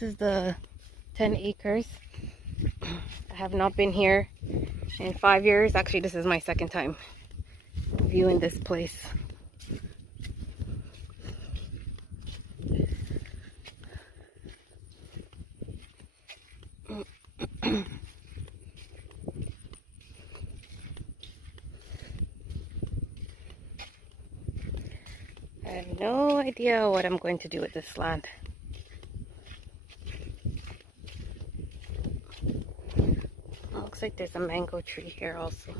This is the 10 acres. I have not been here in 5 years. Actually, this is my second time viewing this place. I have no idea what I'm going to do with this land. Looks like there's a mango tree here also.